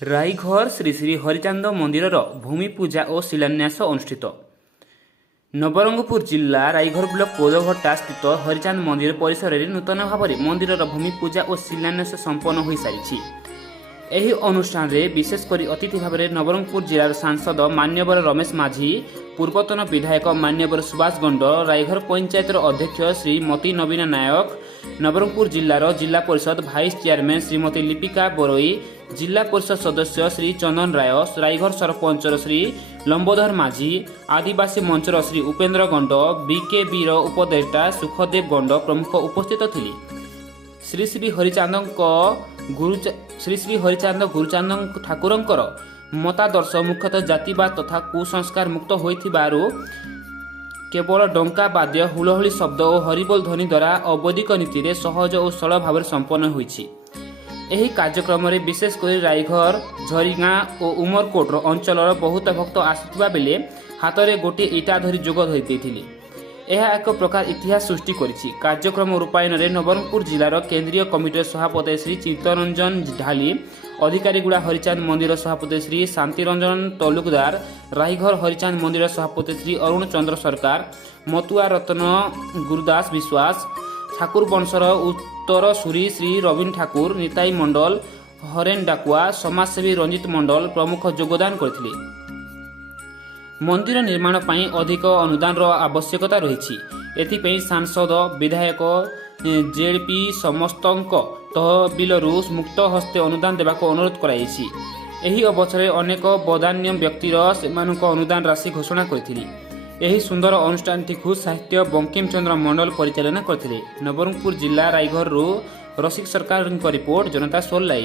रायघर श्री श्री हरिचांद मंदिर भूमि पूजा और शिलान्यास अनुष्ठित। नवरंगपुर जिला रायघर ब्लॉक कोदघट्टा स्थित हरिचांद मंदिर परिसर में नूतन भाव में मंदिर भूमि पूजा और शिलान्यास संपन्न हो सारी। ଏହି ଅନୁଷ୍ଠାନରେ ବିଶେଷ କରି ଅତିଥି ଭାବରେ ନବରଙ୍ଗପୁର ଜିଲ୍ଲାର ସାଂସଦ ମାନ୍ୟବର ରମେଶ ମାଝୀ, ପୂର୍ବତନ ବିଧାୟକ ମାନ୍ୟବର ସୁବାସ ଗଣ୍ଡ, ରାଇଘର ପଞ୍ଚାୟତର ଅଧ୍ୟକ୍ଷ ଶ୍ରୀମତୀ ନବୀନା ନାୟକ, ନବରଙ୍ଗପୁର ଜିଲ୍ଲାର ଜିଲ୍ଲା ପରିଷଦ ଭାଇସ୍ ଚେୟାରମ୍ୟାନ୍ ଶ୍ରୀମତୀ ଲିପିକା ବରୋଇ, ଜିଲ୍ଲା ପରିଷଦ ସଦସ୍ୟ ଶ୍ରୀ ଚନ୍ଦନ ରାୟ, ରାଇଘର ସରପଞ୍ଚର ଶ୍ରୀ ଲମ୍ବୋଧର ମାଝୀ, ଆଦିବାସୀ ମଞ୍ଚର ଶ୍ରୀ ଉପେନ୍ଦ୍ର ଗଣ୍ଡ, ବିକେବିର ଉପଦେଷ୍ଟା ସୁଖଦେବ ଗଣ୍ଡ ପ୍ରମୁଖ ଉପସ୍ଥିତ ଥିଲେ। ଶ୍ରୀ ଶ୍ରୀ ହରିଚାନ୍ଦ ଗୁରୁଚାନ୍ଦ ଠାକୁରଙ୍କର ମତାଦର୍ଶ ମୁଖ୍ୟତଃ ଜାତିବାଦ ତଥା କୁସଂସ୍କାର ମୁକ୍ତ ହୋଇଥିବାରୁ କେବଳ ଡଙ୍କା ବାଦ୍ୟ, ହୁଳହୁଳି ଶବ୍ଦ ଓ ହରିବୋଲ ଧ୍ୱନି ଦ୍ୱାରା ଅବୈଦିକ ନୀତିରେ ସହଜ ଓ ସରଳ ଭାବରେ ସମ୍ପନ୍ନ ହୋଇଛି। ଏହି କାର୍ଯ୍ୟକ୍ରମରେ ବିଶେଷ କରି ରାଇଘର, ଝରିଗାଁ ଓ ଉମରକୋଟର ଅଞ୍ଚଳର ବହୁତ ଭକ୍ତ ଆସିଥିବା ବେଳେ ହାତରେ ଗୋଟିଏ ଇଟା ଧରି ଯୋଗ ଦେଇଥିଲେ। ଏହା ଏକ ପ୍ରକାର ଇତିହାସ ସୃଷ୍ଟି କରିଛି। କାର୍ଯ୍ୟକ୍ରମ ରୂପାୟନରେ ନବରଙ୍ଗପୁର ଜିଲ୍ଲାର କେନ୍ଦ୍ରୀୟ କମିଟିର ସଭାପତି ଶ୍ରୀ ଚିତ୍ତରଞ୍ଜନ ଢାଲି, ଅଧିକାରୀଗୁଡ଼ା ହରିଚାନ୍ଦ ମନ୍ଦିର ସଭାପତି ଶ୍ରୀ ଶାନ୍ତିରଞ୍ଜନ ତଲୁକଦାର, ରାଇଘର ହରିଚାନ୍ଦ ମନ୍ଦିର ସଭାପତି ଶ୍ରୀ ଅରୁଣ ଚନ୍ଦ୍ର ସରକାର, ମତୁଆ ରତ୍ନ ଗୁରୁଦାସ ବିଶ୍ୱାସ, ଠାକୁର ବଂଶର ଉତ୍ତରସୁରୀ ଶ୍ରୀ ରବୀନ ଠାକୁର, ନିତାଇ ମଣ୍ଡଲ, ହରେନ ଡାକୁଆ, ସମାଜସେବୀ ରଞ୍ଜିତ ମଣ୍ଡଲ ପ୍ରମୁଖ ଯୋଗଦାନ କରିଥିଲେ। ମନ୍ଦିର ନିର୍ମାଣ ପାଇଁ ଅଧିକ ଅନୁଦାନର ଆବଶ୍ୟକତା ରହିଛି। ଏଥିପାଇଁ ସାଂସଦ, ବିଧାୟକ, ଜେଡପି ସମସ୍ତଙ୍କ ତହବିଲରୁ ମୁକ୍ତ ହସ୍ତେ ଅନୁଦାନ ଦେବାକୁ ଅନୁରୋଧ କରାଯାଇଛି। ଏହି ଅବସରରେ ଅନେକ ବଦାନ୍ୟ ବ୍ୟକ୍ତିର ସେମାନଙ୍କ ଅନୁଦାନ ରାଶି ଘୋଷଣା କରିଥିଲେ। ଏହି ସୁନ୍ଦର ଅନୁଷ୍ଠାନଟିକୁ ସାହିତ୍ୟ ବଙ୍କିମ ଚନ୍ଦ୍ର ମଣ୍ଡଲ ପରିଚାଳନା କରିଥିଲେ। ନବରଙ୍ଗପୁର ଜିଲ୍ଲା ରାଇଘରରୁ ରସିକ ସରକାରଙ୍କ ରିପୋର୍ଟ, ଜନତା ସୋଲ ଲାଇଭ୍।